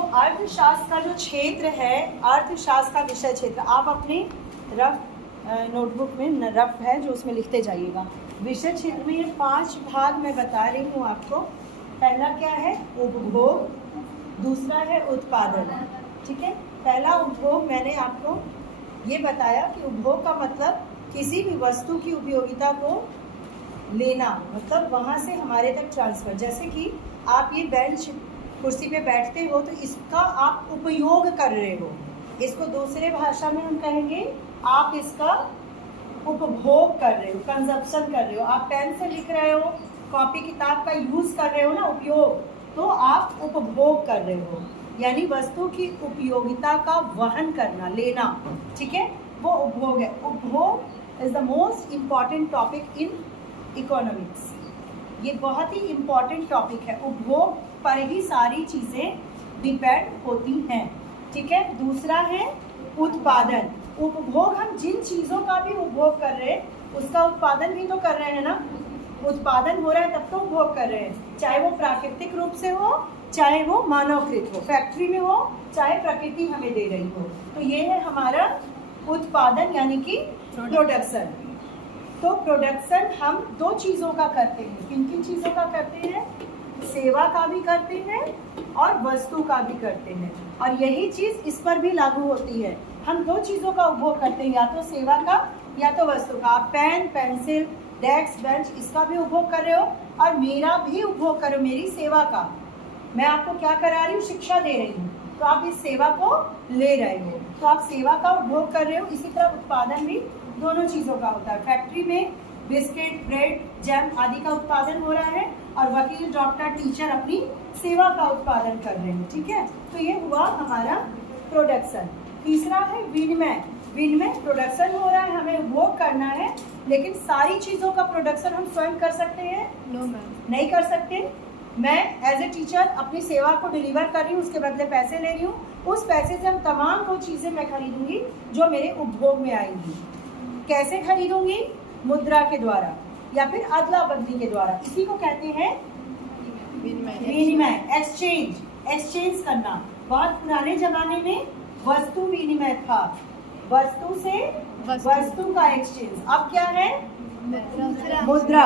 अर्थशास्त्र का जो क्षेत्र है, अर्थशास्त्र का विषय क्षेत्र, आप अपने रफ नोटबुक में रफ है जो उसमें लिखते जाइएगा। विषय क्षेत्र में ये 5 भाग मैं बता रही हूँ आपको। पहला क्या है? उपभोग। दूसरा है उत्पादन। ठीक है, पहला उपभोग मैंने आपको ये बताया कि उपभोग का मतलब किसी भी वस्तु की उपयोगिता को लेना, मतलब वहाँ से हमारे तक ट्रांसफ़र। जैसे कि आप ये बेंच कुर्सी पे बैठते हो तो इसका आप उपयोग कर रहे हो, इसको दूसरे भाषा में हम कहेंगे आप इसका उपभोग कर रहे हो, कंजप्शन कर रहे हो। आप पेन से लिख रहे हो, कॉपी किताब का यूज़ कर रहे हो ना, उपयोग, तो आप उपभोग कर रहे हो, यानी वस्तु की उपयोगिता का वहन करना, लेना। ठीक है, वो उपभोग है। उपभोग is the most important topic in economics. ये बहुत ही इम्पॉर्टेंट टॉपिक है। उपभोग पर ही सारी चीज़ें डिपेंड होती हैं। ठीक है, दूसरा है उत्पादन। उपभोग, हम जिन चीज़ों का भी उपभोग कर रहे हैं उसका उत्पादन भी तो कर रहे हैं ना। उत्पादन हो रहा है तब तो उपभोग कर रहे हैं, चाहे वो प्राकृतिक रूप से हो, चाहे वो मानवकृत हो, फैक्ट्री में हो, चाहे प्रकृति हमें दे रही हो। तो ये है हमारा उत्पादन, यानी कि प्रोडक्शन। तो प्रोडक्शन हम 2 चीज़ों का करते हैं। किन किन चीज़ों का करते हैं? सेवा का भी करते हैं और वस्तु का भी करते हैं। और यही चीज़ इस पर भी लागू होती है। हम 2 चीज़ों का उपभोग करते हैं, या तो सेवा का या तो वस्तु का। आप पेन, पेंसिल, डेस्क, बेंच, इसका भी उपभोग कर रहे हो और मेरा भी उपभोग कर रहे हो, मेरी सेवा का। मैं आपको क्या करा रही हूँ? शिक्षा दे रही हूँ, तो आप इस सेवा को ले रहे हो, तो आप सेवा का उपभोग कर रहे हो। इसी तरह उत्पादन भी दोनों चीज़ों का होता है। फैक्ट्री में बिस्किट, ब्रेड, जैम आदि का उत्पादन हो रहा है और वकील, डॉक्टर, टीचर अपनी सेवा का उत्पादन कर रहे हैं। ठीक है, तो ये हुआ हमारा प्रोडक्शन। तीसरा है विनिमय। विनिमय, प्रोडक्शन हो रहा है, हमें उपभोग करना है, लेकिन सारी चीज़ों का प्रोडक्शन हम स्वयं कर सकते हैं? नो मैम, नहीं कर सकते। मैं एज ए टीचर अपनी सेवा को डिलीवर कर रही हूँ, उसके बदले पैसे ले रही हूँ, उस पैसे से हम तमाम वो चीज़ें मैं खरीदूंगी जो मेरे उपभोग में आएंगी। कैसे खरीदूंगी? मुद्रा के द्वारा या फिर अदला बदली के द्वारा। इसी को कहते हैं विनिमय, एक्सचेंज। एक्सचेंज करना। बहुत पुराने जमाने में वस्तु विनिमय था, वस्तु से वस्तु का एक्सचेंज। अब क्या है? मुद्रा।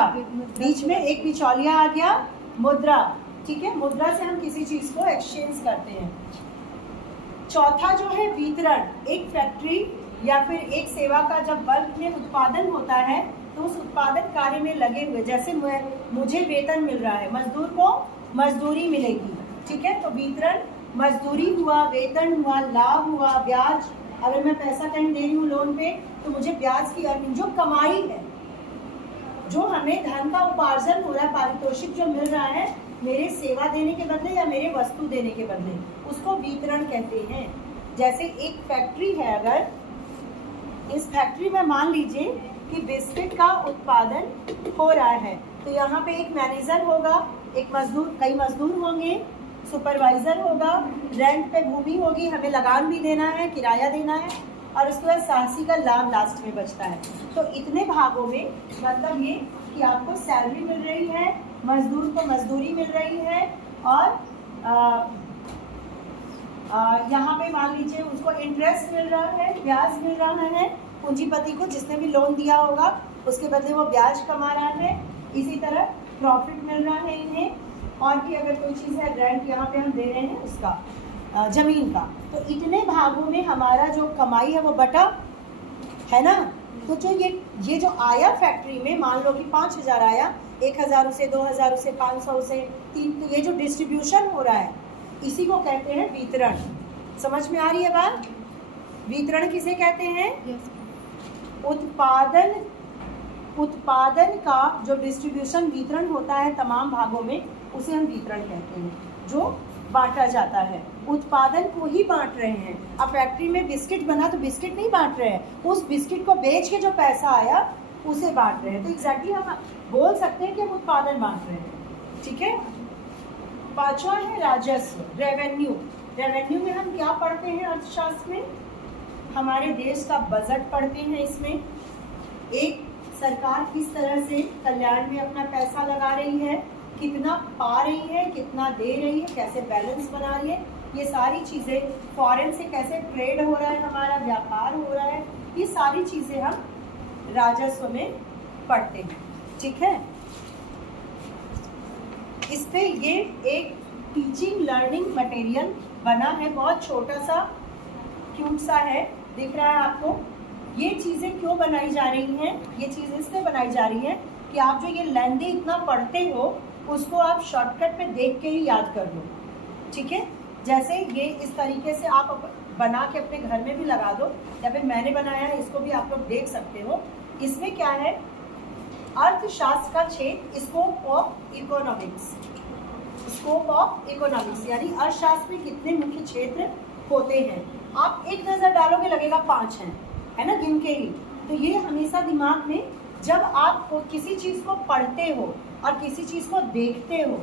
बीच में एक बिचौलिया आ गया, मुद्रा। ठीक है, मुद्रा से हम किसी चीज़ को एक्सचेंज करते हैं। चौथा जो है वितरण। एक फैक्ट्री या फिर एक सेवा का जब बल्क में उत्पादन होता है तो उस उत्पादन कार्य में लगे हुए, जैसे मुझे वेतन मिल रहा है, मजदूर को मजदूरी मिलेगी। ठीक है, तो वितरण, मजदूरी हुआ, वेतन हुआ, लाभ हुआ, ब्याज। अगर मैं पैसा कहीं दे रही हूँ लोन पे तो मुझे ब्याज की अर्निंग, जो कमाई है, जो हमें धन का उपार्जन हो रहा है, पारितोषिक जो मिल रहा है मेरे सेवा देने के बदले या मेरे वस्तु देने के बदले, उसको वितरण कहते हैं। जैसे एक फैक्ट्री है, अगर इस फैक्ट्री में मान लीजिए कि बिस्किट का उत्पादन हो रहा है, तो यहाँ पे एक मैनेजर होगा, एक मजदूर, कई मजदूर होंगे, सुपरवाइज़र होगा, रेंट पे भूमि होगी, हमें लगान भी देना है, किराया देना है, और उसके बाद साहसी का लाभ लास्ट में बचता है। तो इतने भागों में मतलब ये कि आपको सैलरी मिल रही है, मजदूर को मजदूरी मिल रही है, और यहाँ पे मान लीजिए उसको इंटरेस्ट मिल रहा है, ब्याज मिल रहा है, पूंजीपति को जिसने भी लोन दिया होगा उसके बदले वो ब्याज कमा रहा है। इसी तरह प्रॉफिट मिल रहा है इन्हें, और भी अगर कोई चीज़ है, रेंट यहाँ पे हम दे रहे हैं उसका, ज़मीन का। तो इतने भागों में हमारा जो कमाई है वो बटा है ना। तो जो ये जो आया फैक्ट्री में, मान लो कि 5,000 आया, 1,000 उसे, 2,000 उसे, 500 उसे, 3, तो ये जो डिस्ट्रीब्यूशन हो रहा है इसी को कहते हैं वितरण। समझ में आ रही है बात? वितरण किसे कहते हैं? उत्पादन का जो डिस्ट्रीब्यूशन, वितरण होता है तमाम भागों में, उसे हम वितरण कहते हैं, जो बांटा जाता है। उत्पादन को ही बांट रहे हैं। अब फैक्ट्री में बिस्किट बना तो बिस्किट नहीं बांट रहे हैं, उस बिस्किट को बेच के जो पैसा आया उसे बांट रहे हैं। तो एग्जैक्टली हम बोल सकते हैं कि हम उत्पादन बांट रहे हैं। ठीक है, पांचवा है राजस्व, रेवेन्यू। रेवेन्यू में हम क्या पढ़ते हैं अर्थशास्त्र में? हमारे देश का बजट पढ़ते हैं। इसमें एक सरकार किस तरह से कल्याण में अपना पैसा लगा रही है, कितना पा रही है, कितना दे रही है, कैसे बैलेंस बना रही है, ये सारी चीज़ें, फॉरेन से कैसे ट्रेड हो रहा है, हमारा व्यापार हो रहा है, ये सारी चीज़ें हम राजस्व में पढ़ते हैं। ठीक है, इस पे ये एक टीचिंग लर्निंग मटेरियल बना है, बहुत छोटा सा क्यूट सा है, दिख रहा है आपको। ये चीज़ें क्यों बनाई जा रही हैं? ये चीज़ इसलिए बनाई जा रही है कि आप जो ये लेंदी इतना पढ़ते हो उसको आप शॉर्टकट पे देख के ही याद कर लो। ठीक है, जैसे ये इस तरीके से आप बना के अपने घर में भी लगा दो, या फिर मैंने बनाया है, इसको भी आप लोग देख सकते हो। इसमें क्या है? अर्थशास्त्र का क्षेत्र, scope of economics, scope of economics यानी अर्थशास्त्र में कितने मुख्य क्षेत्र होते हैं। आप एक नज़र डालोगे लगेगा 5 हैं, है ना, गिन के ही। तो ये हमेशा दिमाग में, जब आप किसी चीज़ को पढ़ते हो और किसी चीज़ को देखते हो,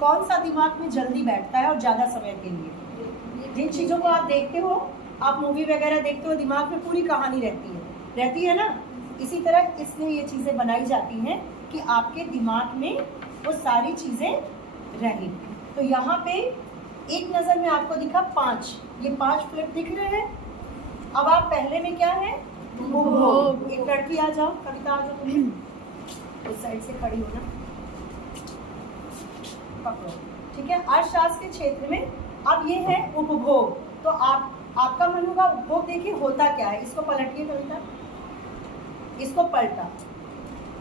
कौन सा दिमाग में जल्दी बैठता है और ज़्यादा समय के लिए? जिन चीज़ों को आप देखते हो, आप मूवी वगैरह देखते हो, दिमाग में पूरी कहानी रहती है ना। इसी तरह इसलिए ये चीज़ें बनाई जाती हैं कि आपके दिमाग में वो सारी चीज़ें रहें। तो यहाँ पे एक नज़र में आपको दिखा 5, ये 5 फ्लिप दिख रहे हैं। अब आप पहले में क्या है? उपभोग। एक लड़की आ जाओ, कविता आ जाओ, तुम उस साइड से खड़ी हो ना, पकड़ो। ठीक है, अर्थशास्त्र के क्षेत्र में अब ये है उपभोग। तो आपका मन होगा उपभोग देखिए होता क्या है। इसको पलटिए कविता, इसको पलटा।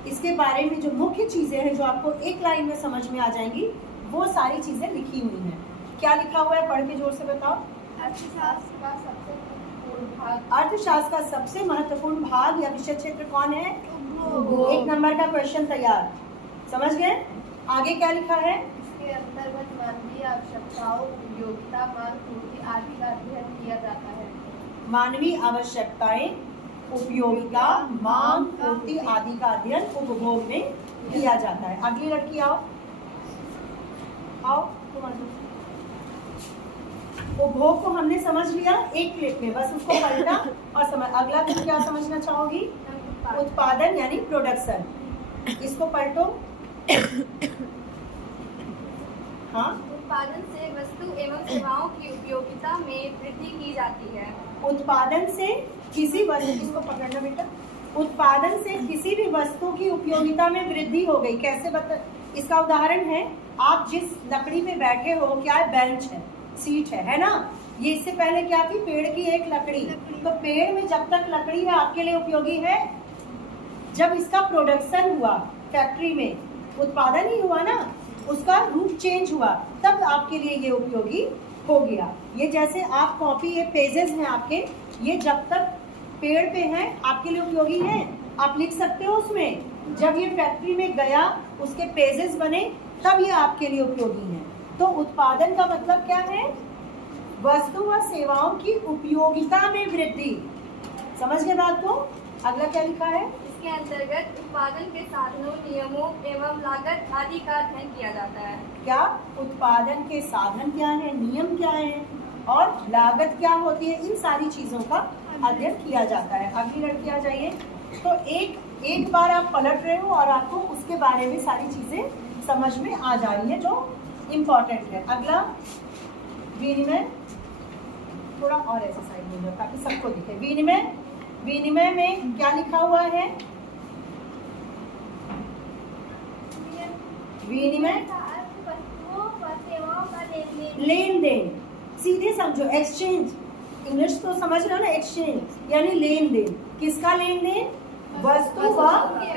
इसके बारे में जो मुख्य चीजें हैं जो आपको एक लाइन में समझ में आ जाएंगी, वो सारी चीजें लिखी हुई हैं। क्या लिखा हुआ है? पढ़ के जोर से बताओ। अर्थशास्त्र का सबसे महत्वपूर्ण भाग, अर्थशास्त्र का सबसे महत्वपूर्ण भाग या विषय क्षेत्र कौन है? उपभोग। 1 नंबर का क्वेश्चन तैयार, समझ गए? आगे क्या लिखा है? इसके अंतर्गत मानवीय आवश्यकताओं, उपयोगिता, मांग, पूर्ति आदि का अध्ययन किया जाता है। मानवीय आवश्यकताएं, उपयोगिता, मांग, पूर्ति आदि का अध्ययन उपभोग में किया जाता है। अगली लड़की आओ, आओ तुम आ जाओ। उपभोग को हमने समझ लिया एक क्लिप में, बस उसको पलटा और समझ। अगला तुम क्या समझना चाहोगी? उत्पादन यानी प्रोडक्शन। इसको पलटो। हाँ, उत्पादन से वस्तु एवं सेवाओं की उपयोगिता में वृद्धि की जाती है। उत्पादन से किसी वस्तु, इसको पकड़ना बेटा, उत्पादन से किसी भी वस्तु की उपयोगिता में वृद्धि हो गई। कैसे बता? इसका उदाहरण है, आप जिस लकड़ी पे बैठे हो, क्या है? बेंच है, सीट है ना। ये इससे पहले क्या थी? पेड़ की एक लकड़ी। तो पेड़ में जब तक लकड़ी है आपके लिए उपयोगी है। जब इसका प्रोडक्शन हुआ फैक्ट्री में, उत्पादन ही हुआ ना, उसका रूप चेंज हुआ, तब आपके लिए ये उपयोगी हो गया। ये जैसे आप कॉपी, ये पेजेस हैं आपके, ये जब तक पेड़ पे हैं आपके लिए उपयोगी हैं, आप लिख सकते हो उसमें। जब ये फैक्ट्री में गया, उसके पेजेस बने, तब ये आपके लिए उपयोगी हैं। तो उत्पादन का मतलब क्या है? वस्तु व सेवाओं की उपयोगिता में वृद्धि। समझ गए बात को? अगला क्या लिखा है? इसके अंतर्गत उत्पादन के साधनों, नियमों एवं लागत आदि का अध्ययन किया जाता है। क्या? उत्पादन के साधन क्या है, नियम क्या है और लागत क्या होती है, इन सारी चीजों का अध्ययन किया जाता है। अगली लड़की आ जाइए। तो एक बार आप पलट रहे हो और आपको उसके बारे में सारी चीजें समझ में आ जा रही है जो इम्पोर्टेंट है। अगला विनिमय, थोड़ा और ऐसा साइड में जाओ ताकि सबको दिखे। विनिमय, विनिमय में क्या लिखा हुआ है? विनिमय लेन देन, सीधे समझो, एक्सचेंज। इंग्लिश तो समझ रहे हो ना, एक्सचेंज यानी लेन देन। किसका लेन देन? वस्तु व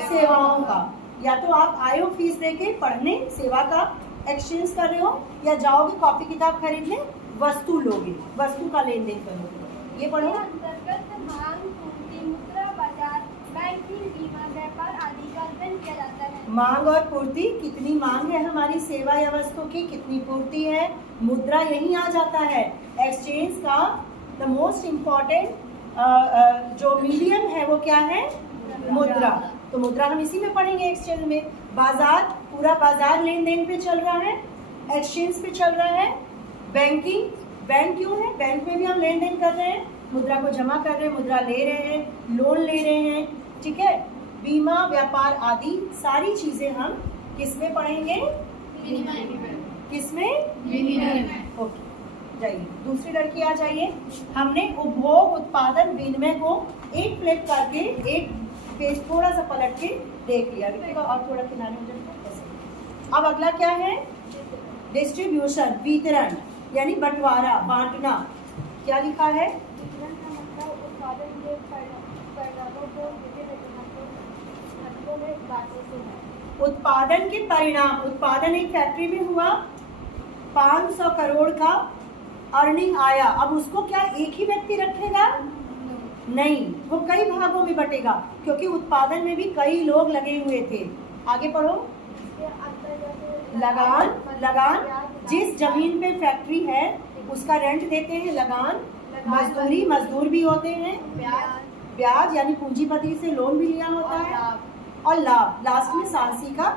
सेवाओं का। या तो आप आए हो फीस देके पढ़ने, सेवा का एक्सचेंज कर रहे हो, या जाओगे कॉपी किताब खरीदने, वस्तु लोगे, वस्तु का लेन देन करोगे। ये पढ़ो। अंतर्गत मांग, पूर्ति, मुद्रा बाजार, बैंकिंग, बीमा, व्यापार आदि का अध्ययन किया जाता है। मांग और पूर्ति, कितनी मांग है हमारी सेवा या वस्तु की, कितनी पूर्ति है, मुद्रा यही आ जाता है। एक्सचेंज का द मोस्ट इम्पॉर्टेंट जो मीडियम है वो क्या है? मुद्रा। तो मुद्रा हम इसी में पढ़ेंगे, एक्सचेंज में। बाजार, पूरा बाजार लेन देन पे चल रहा है, एक्सचेंज पे चल रहा है। बैंकिंग, बैंक क्यों है? बैंक में भी हम लेन देन कर रहे हैं, मुद्रा को जमा कर रहे हैं, मुद्रा ले रहे हैं, लोन ले रहे हैं। ठीक है। बीमा, व्यापार आदि सारी चीजें हम किस में पढ़ेंगे? किसमें? ओके। जाइए, दूसरी लड़की आ जाइए। हमने उपभोग उत्पादन विनिमय को एक फ्लिप करके एक पेज थोड़ा सा पलट के देख लिया, देखिएगा और थोड़ा किनारे हो जाएगा। अब अगला क्या है? डिस्ट्रीब्यूशन, वितरण यानी बंटवारा, बांटना। क्या लिखा है? वितरण का मतलब उत्पादन के परिणामों को विभिन्न घटकों में बांटने से है। उत्पादन के परिणाम, उत्पादन एक फैक्ट्री में हुआ, 500 करोड़ का अर्निंग आया, अब उसको क्या एक ही व्यक्ति रखेगा? नहीं, वो कई भागों में बटेगा, क्योंकि उत्पादन में भी कई लोग लगे हुए थे। आगे पढ़ो। लगान, लगान जिस जमीन पे फैक्ट्री है उसका रेंट देते हैं लगान, मजदूरी, मजदूर भी होते हैं, ब्याज यानी पूंजीपति से लोन भी लिया होता है, और लाभ, लास्ट में साहसी का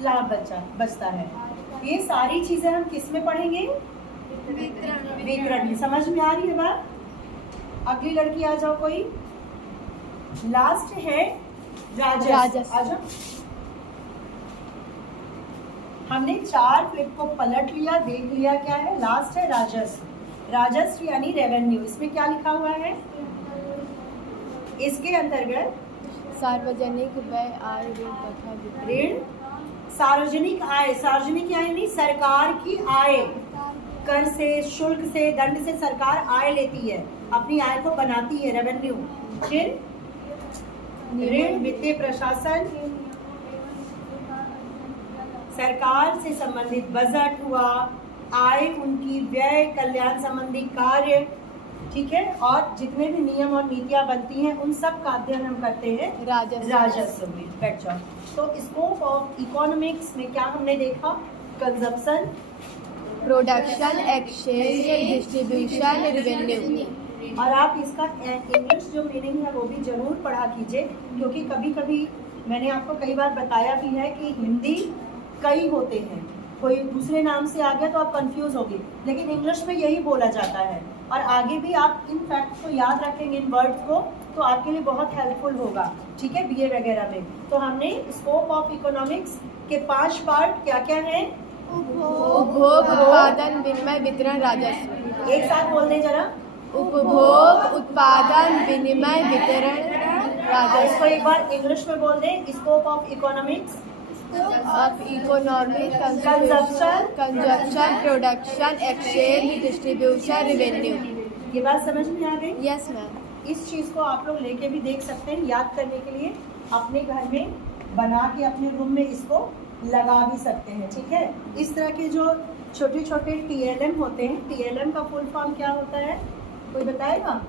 लाभ बचता है। ये सारी चीजें हम किस में पढ़ेंगे? वितरण में। समझ में आ रही है बात? अगली लड़की आ जाओ कोई। लास्ट है राजस्व। आ जाओ। हमने 4 फ्लिप को पलट लिया, देख लिया क्या है। लास्ट है राजस्व। राजस्व यानी रेवेन्यू। इसमें क्या लिखा हुआ है? इसके अंतर्गत सार्वजनिक व्यय, आय, ऋण तथा ऋण, सार्वजनिक आय, सार्वजनिक यानी सरकार की आय, कर से, शुल्क से, दंड से सरकार आय लेती है, अपनी आय को बनाती है, रेवेन्यू। फिर ऋण, वित्तीय प्रशासन, सरकार से संबंधित बजट हुआ, आय उनकी, व्यय, कल्याण संबंधी कार्य, ठीक है, और जितने भी नियम और नीतियां बनती हैं उन सब का अध्ययन हम करते हैं राजस्व में। बैठ जाओ। तो स्कोप ऑफ इकोनॉमिक्स में क्या हमने देखा? Consumption, production, exchange, distribution, revenue. और आप इसका इंग्लिश जो मीनिंग है वो भी जरूर पढ़ा कीजिए, क्योंकि कभी कभी मैंने आपको कई बार बताया भी है कि हिंदी कई होते हैं, कोई दूसरे नाम से आ गया तो आप कंफ्यूज होगी, लेकिन इंग्लिश में यही बोला जाता है। और आगे भी आप इन फैक्ट्स को याद रखेंगे, इन वर्ड्स को, तो आपके लिए बहुत हेल्पफुल होगा, ठीक है, बीए वगैरह में। तो हमने स्कोप ऑफ इकोनॉमिक्स के 5 पार्ट क्या क्या हैं? उपभोग, उत्पादन, विनिमय, वितरण, राजस्व। एक साथ बोल दें जरा। उपभोग, उत्पादन, विनिमय, वितरण, इसको राजस्व। एक बार इंग्लिश में बोल दें। Scope of economics, of economic, consumption, production, exchange, distribution, revenue. ये बात समझ में आ गई? Yes ma'am. इस चीज़ को आप लोग लेके भी देख सकते हैं, याद करने के लिए अपने घर में बना के अपने रूम में इसको लगा भी सकते हैं, ठीक है। इस तरह के जो छोटे छोटे TLM होते हैं, TLM का फुल फॉर्म क्या होता है, कोई बताएगा?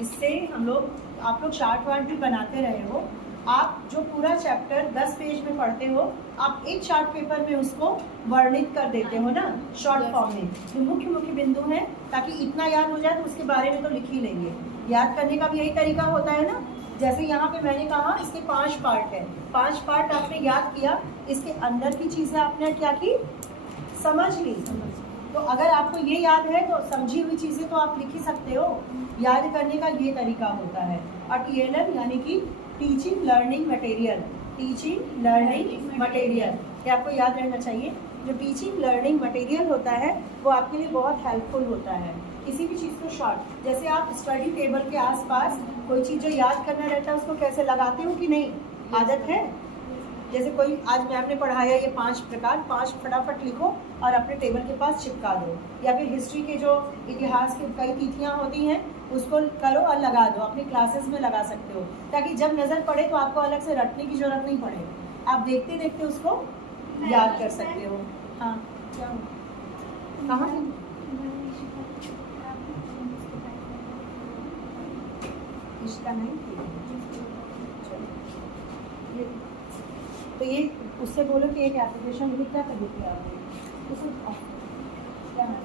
इससे आप लोग चार्ट वार्ट भी बनाते रहे हो। आप जो पूरा चैप्टर 10 पेज में पढ़ते हो, आप एक चार्ट पेपर में उसको वर्णित कर देते हो ना, शॉर्ट फॉर्म में, जो मुख्य मुख्य बिंदु हैं, ताकि इतना याद हो जाए तो उसके बारे में तो लिख ही लेंगे। याद करने का भी यही तरीका होता है ना। जैसे यहाँ पे मैंने कहा इसके 5 पार्ट है, 5 पार्ट आपने याद किया, इसके अंदर की चीज़ें आपने क्या की, समझ ली। तो अगर आपको ये याद है तो समझी हुई चीज़ें तो आप लिख ही सकते हो। याद करने का ये तरीका होता है। और TLM यानी कि teaching learning material, teaching learning material, ये आपको याद रहना चाहिए। जो टीचिंग लर्निंग मटेरियल होता है वो आपके लिए बहुत हेल्पफुल होता है। किसी भी चीज़ को शॉर्ट, जैसे आप स्टडी टेबल के आसपास कोई चीज़ जो याद करना रहता है उसको कैसे लगाते हो कि नहीं, आदत है। जैसे कोई आज मैम ने पढ़ाया ये 5 प्रकार, 5 फटाफट लिखो और अपने टेबल के पास चिपका दो। या फिर हिस्ट्री के जो इतिहास की कई तिथियाँ होती हैं उसको करो और लगा दो, अपने क्लासेस में लगा सकते हो, ताकि जब नज़र पड़े तो आपको अलग से रटने की ज़रूरत नहीं पड़े, आप देखते देखते उसको याद कर सकते हो। हाँ, क्या कहाँ है? इसका नहीं, तो ये उससे बोलो कि एक एप्लीकेशन लिख क्या कर देती है आपने, क्या है?